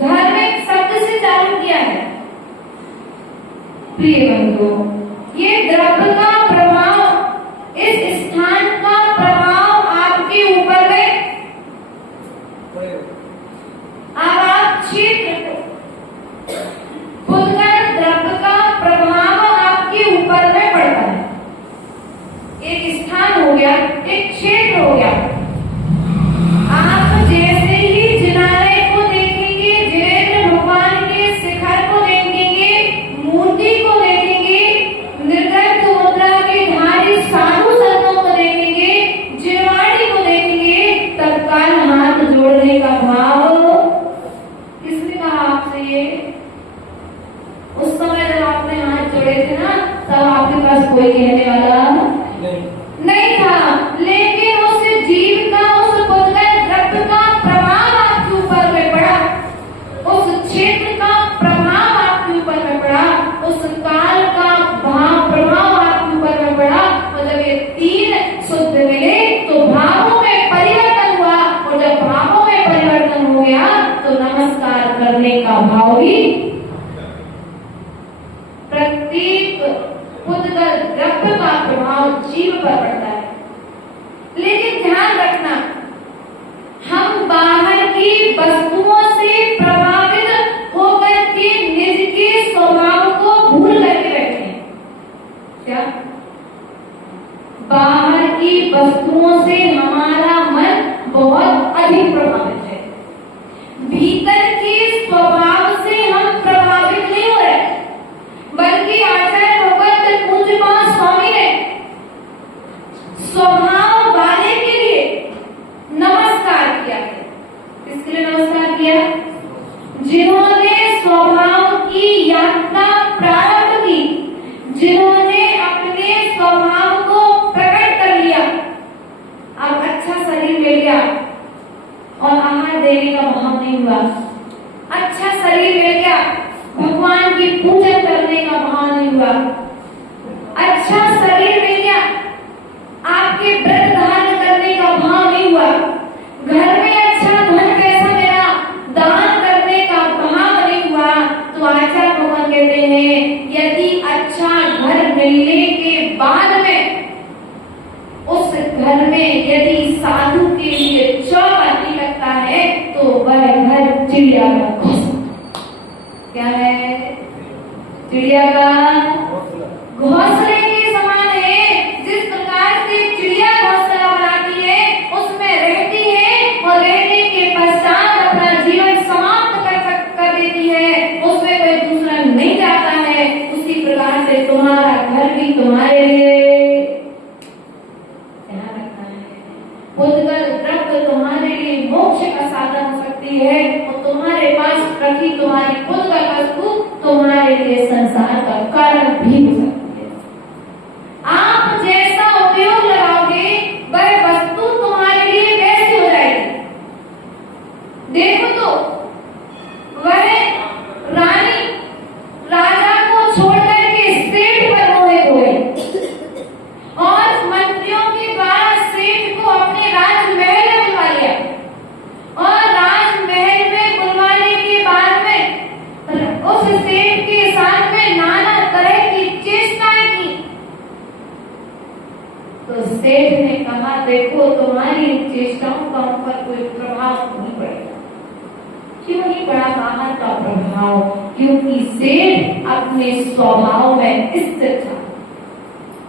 धार्मिक शब्द से चालू किया है। कोई कहने वाला नहीं था, लेकिन उस जीव का, उस पुद्गल द्रव्य का प्रभाव आपके ऊपर में पड़ा, उस क्षेत्र का प्रभाव आपके ऊपर में पड़ा, उस काल का प्रभाव आपके ऊपर में पड़ा। और जब ये तीन शुद्ध मिले तो भावों में परिवर्तन हुआ, और जब भावों में परिवर्तन हो गया तो नमस्कार करने का भाव भी। प्रत्येक पुद्गल द्रव्य का प्रभाव जीव पर पड़ता है, लेकिन ध्यान रखना, हम बाहर की वस्तुओं से प्रभावित होकर के निज के स्वभाव को भूल करके बैठे हैं। क्या बाहर की वस्तुओं से हमारा मन बहुत अधिक प्रभावित है, भीतर के स्वभाव से हम प्रभावित नहीं हो रहे, बल्कि आचार्य भगवत पूज्यपाद स्वामी ने स्वभाव वाले के लिए नमस्कार किया है। किसके लिए नमस्कार किया? जिन्होंने स्वभाव की यात्रा प्रारंभ की, जिन्होंने अपने स्वभाव को प्रकट कर लिया, अब अच्छा शरीर मिल गया और आहार देने का भाव नहीं हुआ, अच्छा शरीर मिल गया, भगवान की पूजा करने का भाव नहीं हुआ, अच्छा शरीर मिल गया, आपके व्रत धारण करने का भाव नहीं हुआ, घर में अच्छा धन पैसा मिला, दान करने का भाव नहीं हुआ, तो आचार्य भगवान कहते हैं यदि अच्छा घर मिलने के बाद में उस घर में यदि साधु के लिए चौपाटी लगता है तो वह घर चिड़िया का घोंसला। क्या है? चिड़िया का घोंसले के समान है। जिस प्रकार से चिड़िया घोंसला बनाती है, उसमें रहती है और रहने के पश्चात अपना जीवन समाप्त कर देती है, उसमें कोई दूसरा नहीं जाता है, उसी प्रकार से तुम्हारा घर भी तुम्हारे लिए ध्यान रखना है। पुद्गल द्रव्य तुम्हारे लिए मोक्ष का साधन हो सकती है, और तुम्हारे पास रखी तुम्हारी पुद्गल वस्तु तुम्हारे लिए संसार का कारण भी हो सकती है। आप जैसा उपयोग लगाओगे वह वस्तु तुम्हारे लिए वैसी हो जाएगी। देखो तो वह रानी राजा को छोड़कर के सेठ पर मोहित हुए और मंत्रियों के द्वारा सेठ को अपने राजमहल में बुलवा लिया, और राजमहल में बुलवाने के बाद में उस सेठ के साथ में नाना तरह की चेष्टाएं की। तो सेठ ने कहा देखो तुम्हारी चेष्टाओं का उन पर कोई प्रभाव नहीं पड़ेगा। क्यों नहीं पड़ा बाहर का प्रभाव? क्योंकि सेठ अपने स्वभाव में स्थिर था।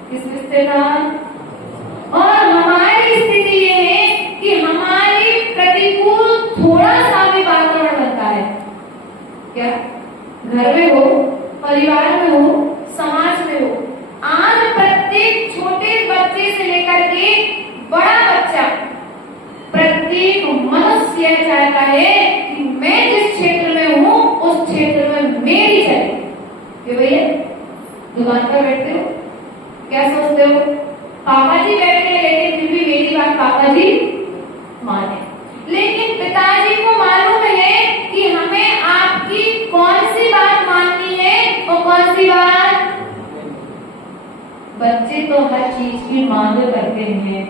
किस स्थिर था? और हमारी स्थिति ये है कि हमारी प्रतिकूल थोड़ा सा भी वातावरण बनता है, क्या घर में हो, परिवार में हो, समाज में हो, आज प्रत्येक छोटे बच्चे से लेकर के बड़ा बच्चा, प्रत्येक मनुष्य यह चाहता है कि मैं जिस क्षेत्र में हूँ उस क्षेत्र में मेरी चले। भैया दुकान पर बैठते हो, क्या सोचते हो? पापा जी बैठे हैं लेकिन फिर भी मेरी बात पापा जी माने। लेकिन पिताजी को मालूम है कि हमें आपकी कौन सी बात माननी है और कौन सी बात। बच्चे तो हर चीज की मांग करते हैं,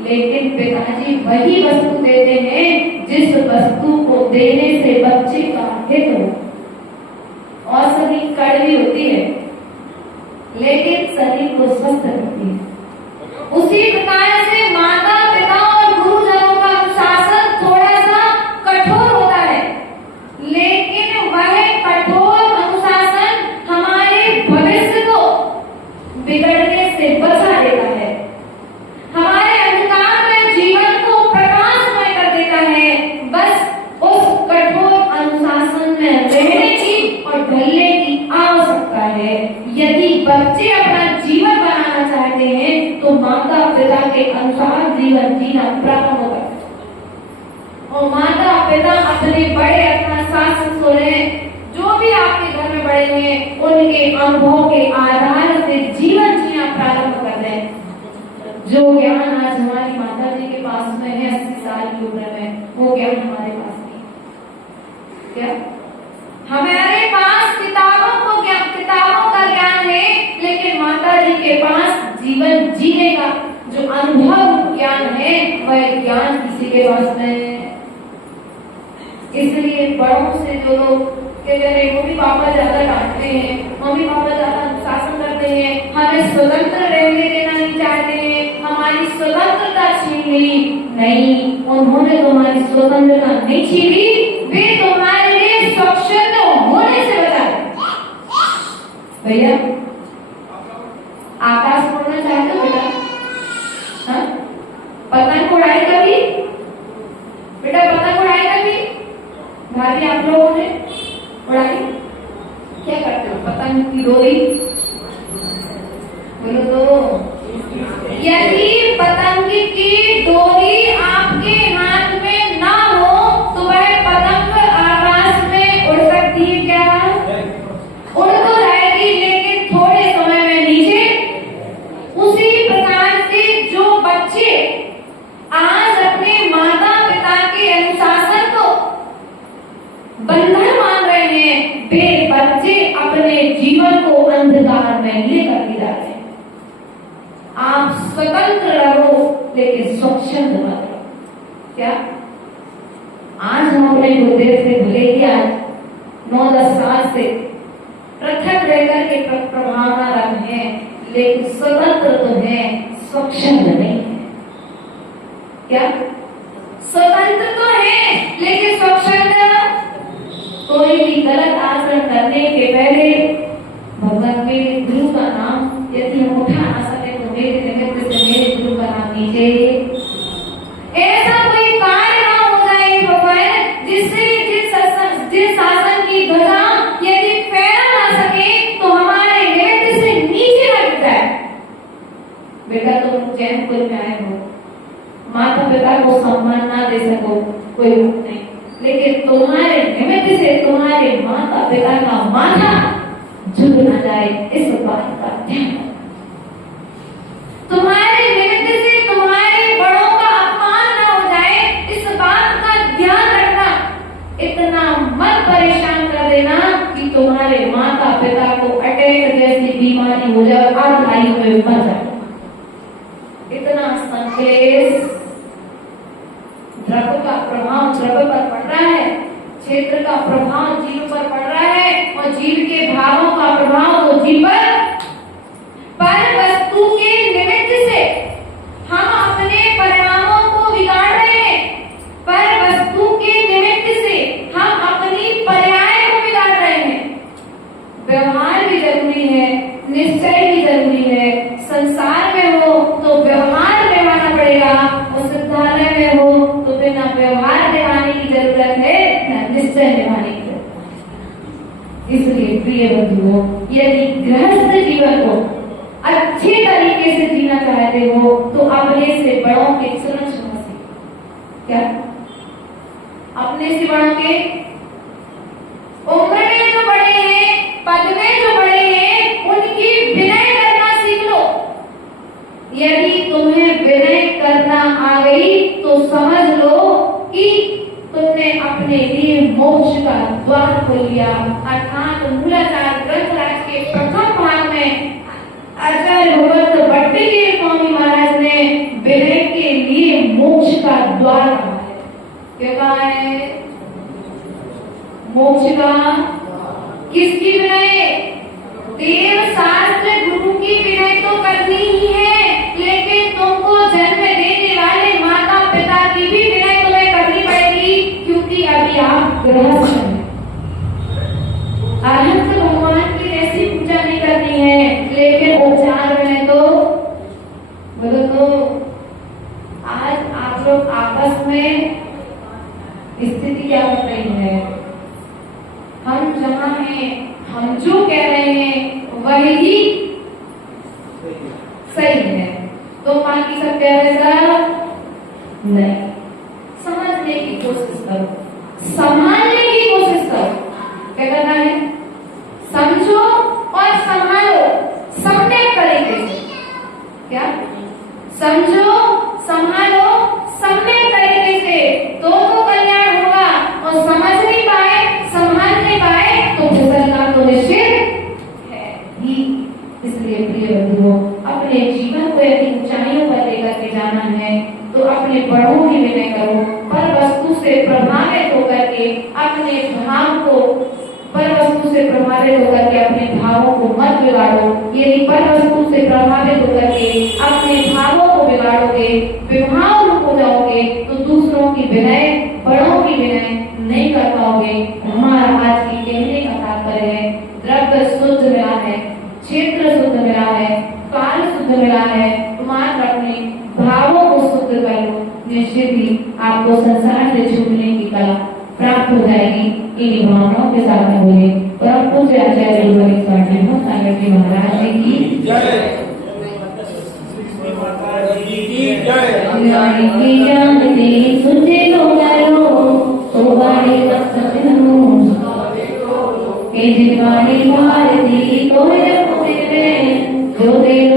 लेकिन पिताजी वही वस्तु देते हैं जिस वस्तु को देने से बच्चे का हित हो। और सभी कड़वी होती है लेकिन शरीर को स्वस्थ रखती है। उसी प्रकार से माता पिता और गुरुजनों का अनुशासन थोड़ा सा कठोर होता है, लेकिन वह कठोर अनुशासन हमारे भविष्य को बिगड़ने से बचा देता है, हमारे अंधकार में जीवन को प्रकाशमय कर देता है। बस उस कठोर अनुशासन में रहने की और ढलने की आवश्यकता है। यदि बच्चे अपना जीवन बनाना चाहते हैं तो माता पिता के अनुसार जीवन जीना प्रारंभ होगा, और माता पिता अपने बड़े अपना सास ससुर जो भी आपके घर में बड़े हैं उनके अनुभव के आधार से जीवन जीना जो ज्ञान आज हमारी माता जी के पास में है 80 साल की उम्र में, वो ज्ञान हमारे पास नहीं। क्या हमारे पास किताबों का ज्ञान है, लेकिन माता जी के पास जीवन जीने का जो अनुभव ज्ञान है, वह ज्ञान किसी के पास नहीं है। इसलिए बड़ों से जो लोग कहते हैं मम्मी पापा ज्यादा डांटते हैं, मम्मी पापा ज्यादा अनुशासन करते हैं, हमें स्वतंत्र रहने देना नहीं चाहते हैं, हमारी स्वतंत्रता छीन ली। नहीं, उन्होंने तुम्हारी स्वतंत्रता नहीं छीनी, वे तुम्हारे लिए स्वच्छंद होने से बचा। भैया आकाश उड़ना चाहते हो बेटा? हाँ, पतंग उड़ाई कभी बेटा? पतंग उड़ाई कभी भाभी आप लोगों ने उड़ाई? क्या करते हो? पतंग की डोरी बोलो तो, यदि पतंग की डोरी आपके हाथ में ना हो तो वह पतंग आकाश में उड़ सकती है क्या? उड़ तो जाएगी, लेकिन थोड़े समय में नीचे। उसी प्रकार से जो बच्चे आज अपने माता पिता के अनुशासन को बंधन मान रहे हैं, वे बच्चे अपने जीवन को अंधकार में लेकर के जा रहे हैं। आप स्वतंत्र रहो, लेकिन स्वच्छंद मत रहो। क्या आज हम अपने गुरुदेव से भले ही आज 9-10 साल से पृथक रहकर के प्रभावना रखे हैं, लेकिन स्वतंत्र तो है, स्वच्छंद नहीं है। क्या स्वतंत्र तो है, लेकिन स्वच्छंद। कोई भी गलत आचरण करने के पहले भगवान के गुरु का नाम यदि हम उठा ना सके तो मेरे निमित्त से मेरे गुरु का नाम लीजिए। ऐसा कोई कार्य ना हो जाए भगवान जिससे जिस शासन की ध्वजा यदि फहरा ना सके तो हमारे निमित्त से नीचे ना गिर जाए। बेटा तुम जैनपुर में आए हो, माता पिता को सम्मान ना दे सको, कोई दुख नहीं, लेकिन तुम्हारे निमित्त से तुम्हारे माता पिता का माथा झुक ना जाए, इस बात का ध्यान। तुम्हारे निमित्त से तुम्हारे बड़ों का अपमान ना हो जाए, इस बात का ध्यान रखना। इतना मत परेशान कर देना कि तुम्हारे माता पिता को अटैक जैसी बीमारी हो जाए और आयु में मर जाए। इतना संकेत द्रव्य का प्रभाव द्रव्य पर पड़ रहा है, क्षेत्र का प्रभाव जीव पर पड़ रहा है, और जीव के भावों का प्रभाव तो जीव पर वस्तु के निमित्त से हम अपने परिणामों को बिगाड़ रहे हैं। पर वस्तु के निमित्त से हम अपनी पर्याय को बिगाड़ रहे हैं। व्यवहार भी जरूरी है, निश्चय भी जरूरी है। संसार में हो तो व्यवहार निभाना पड़ेगा, और सिद्धालय में हो तो फिर ना व्यवहार निभाने की जरूरत है ना निश्चय निभाने की जरूरत है। इसलिए प्रिय बंधुओं, यदि गृहस्थ जीवन को अच्छे तरीके से जीना चाहते हो तो अपने से बड़ों के सुनो क्या अपने से बड़ों के उम्र में जो बड़े हैं, पद में जो बड़े हैं, उनकी विनय करना सीख लो। यदि तुम्हें विनय करना आ गई तो समझ लो कि तुमने अपने लिए मोक्ष का द्वार खोल लिया। अर्थात मूलाचार ग्रंथराज के प्रथम भाग में आचार्य भगवत भट्टिके स्वामी महाराज ने विनय के लिए मोक्ष का द्वार कहा है। क्या कहा है? मोक्ष का। किसकी विनय? देव शास्त्र गुरु की विनय तो करनी ही है, लेकिन तुमको जन्म देने वाले माता पिता की भी विनय तुम्हें करनी पड़ेगी, क्योंकि अभी आप गृहस्थ हैं। अनंत भगवान की ऐसी पूजा नहीं करनी है, लेकिन उपचार में तो बोलो तो आज आप लोग आपस में स्थिति क्या हो रही है? हम जहाँ हैं, हम जो कह रहे हैं वही सही है, तो बाकी सब कह रहे सर नहीं। समझने की कोशिश करो, संभालने की कोशिश करो। क्या करना है? समझो और संभालो, सम्यक तरीके से। क्या समझो, संभालो, सम्यक तरीके से तो कल्याण होगा। और समझ नहीं पाए, संभाल नहीं पाए तो फिसलना तो निश्चित है ही। इसलिए प्रिय बंधुओं, अपने जीवन को यदि ऊंचाइयों पर लेकर के जाना है तो अपने बड़ों की विनय करो, पर वस्तु से प्रभावित होकर के अपने भाव को पर वस्तु से प्रभावित होकर के अपने भावों को मत बिगाड़ो। यदि पर वस्तु से प्रभावित होकर के अपने भावों को बिगाड़ोगे, विभाव रूप हो जाओगे, तो दूसरों की विनय, बड़ों की विनय नहीं कर पाओगे। हमारा आज की कहने का तात्पर्य है, द्रव्य शुद्ध मिला है, क्षेत्र शुद्ध मिला है, काल शुद्ध मिला है, मात्र अपने भावों को शुद्ध कर लो, निश्चित ही आपको संसार से छूटने की कला प्राप्त हो जाएगी। इन भावनाओं के साथ में बोले परम पूज्य आचार्य सागर जी महाराज जी की जय। सुनते लो तो वाणी भारती तो जो देव